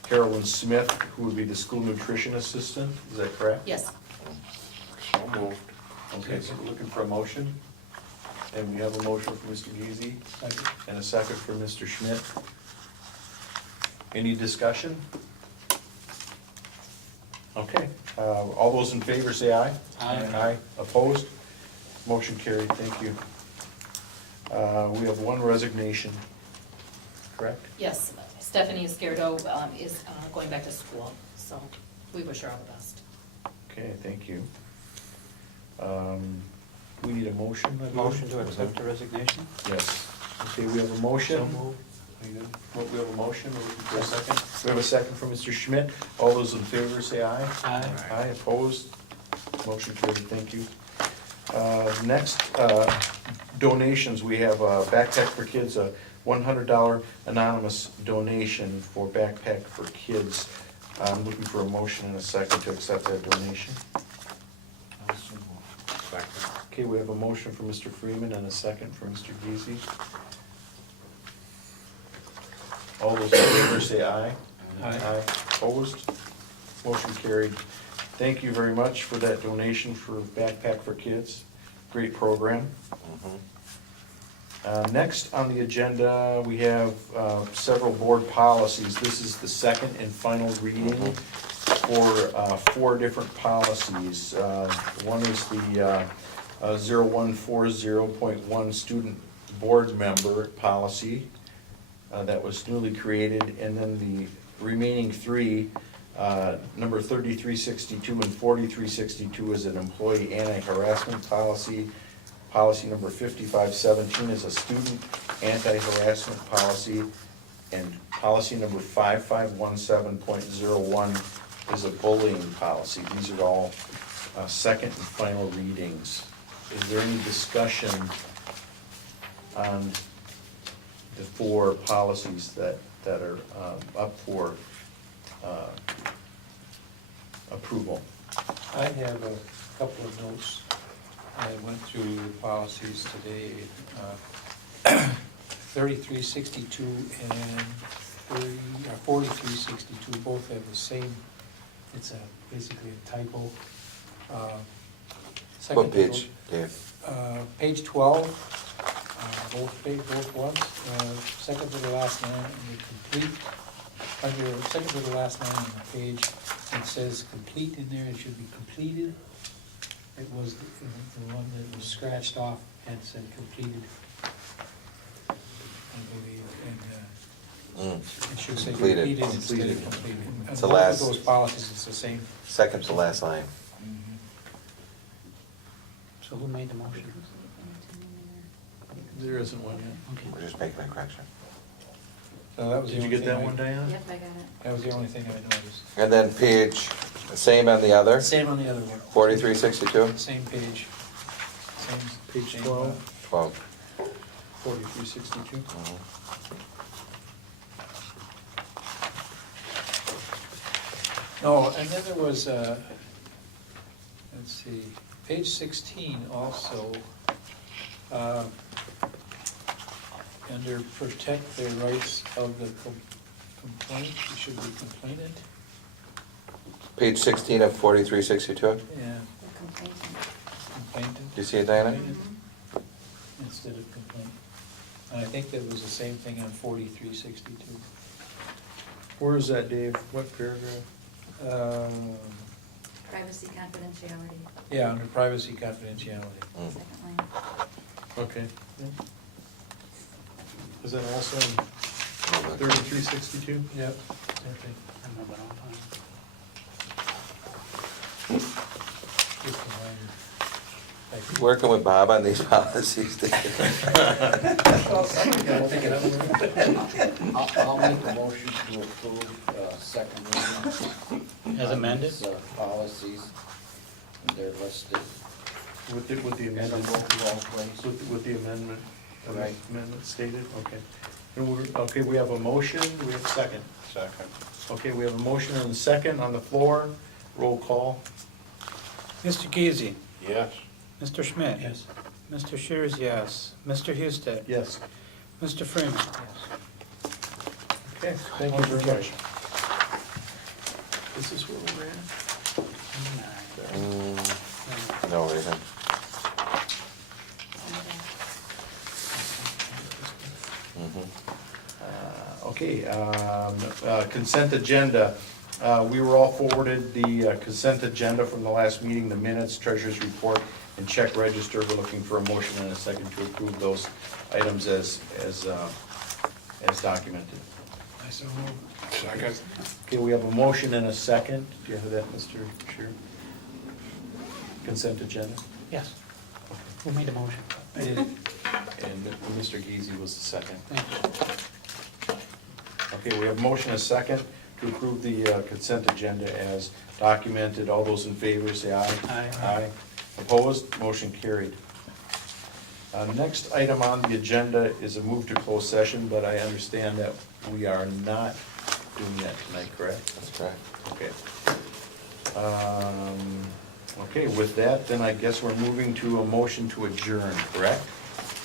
Carolyn Smith, who would be the School Nutrition Assistant. Is that correct? Yes. So moved. Okay, so we're looking for a motion. And we have a motion from Mr. Geezy and a second from Mr. Schmidt. Any discussion? Okay, all those in favor say aye. Aye. Aye, opposed? Motion carried, thank you. We have 1 resignation, correct? Yes, Stephanie Escardo is going back to school, so we wish her all the best. Okay, thank you. We need a motion, I believe? Motion to accept the resignation? Yes. Okay, we have a motion. So moved. We have a motion, we're looking for a second. We have a second from Mr. Schmidt. All those in favor say aye. Aye. Aye, opposed? Motion carried, thank you. Next, donations, we have Backpack for Kids, a $100 anonymous donation for Backpack for Kids. I'm looking for a motion and a second to accept that donation. Second. Okay, we have a motion from Mr. Freeman and a second from Mr. Geezy. All those in favor say aye. Aye. Opposed? Motion carried. Thank you very much for that donation for Backpack for Kids. Great program. Next on the agenda, we have several board policies. This is the second and final reading for 4 different policies. One is the 0140.1 student board member policy that was newly created, and then the remaining three, number 3362 and 4362 is an employee anti-harassment policy. Policy number 5517 is a student anti-harassment policy, and policy number 5517.01 is a bullying policy. These are all second and final readings. Is there any discussion on the four policies that are up for approval? I have a couple of notes. I went through the policies today. 3362 and 4362 both have the same, it's basically a typo. What page, Dave? Page 12, both ones, second to the last line, and the complete, under second to the last line on the page, it says complete in there, it should be completed. It was the one that was scratched off and said completed, I believe, and it should say Completed. completed instead of completed. It's And the both last- of those policies, it's the same. Second to last line. So who made the motion? There isn't one yet. Okay. We're just making a correction. So that was the Did you only get thing that one, Diana? Yep, I got it. That was the only thing I noticed. And then page, same on the other, Same on the other one. 4362? Same page. Same. Page same, 12. 12. 4362. No, and then there was, let's see, page 16 also, under protect the rights of the complaint, it should be complainant, Page 16 of 4362? yeah, The complaint. complainant. Do you see it, Diana? Mhm. Instead of complaint. And I think that was the same thing on 4362. Where is that, Dave? What paragraph? Privacy confidentiality, Yeah, under privacy confidentiality. Mm. second line. Okay. Is that also in 3362? Yep. Okay. I'm moving on. Just a minor. Thank you. Working with Bob on these policies. I'll make a motion to approve second reading. As amended? on these, policies, and they're listed. With the And a amendment? roll call, please. With the amendment? Right. Amendment stated, okay. And okay, we have a motion, do we have a second? Second. Okay, we have a motion and a second on the floor, roll call. Mr. Geezy, Yes. Mr. Schmidt. Yes. Mr. Shears, yes. Mr. Houston. Yes. Mr. Freeman. Okay, thank you very much. Is this where we're at? No, it isn't. Mhm. Okay, consent agenda. We were all forwarded the consent agenda from the last meeting, the minutes, treasurer's report, and check register. We're looking for a motion and a second to approve those items as documented. I so move. Second. Okay, we have a motion and a second. Do you have that, Mr. Shear? Consent agenda? Yes. Who made the motion? I did. And Mr. Geezy was the second. Thank you. Okay, we have a motion and a second to approve the consent agenda as documented. All those in favor say aye. Aye. Aye. Opposed? Motion carried. Next item on the agenda is a move to closed session, but I understand that we are not doing that tonight, correct? That's correct. Okay. Okay, with that, then I guess we're moving to a motion to adjourn, correct?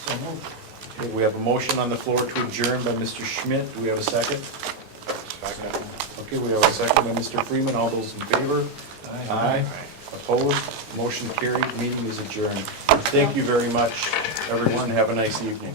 So move. Okay, we have a motion on the floor to adjourn by Mr. Schmidt. Do we have a second? Second. Okay, we have a second by Mr. Freeman. All those in favor? Aye. Opposed? Motion carried. Meeting is adjourned. Thank you very much, everyone. Have a nice evening.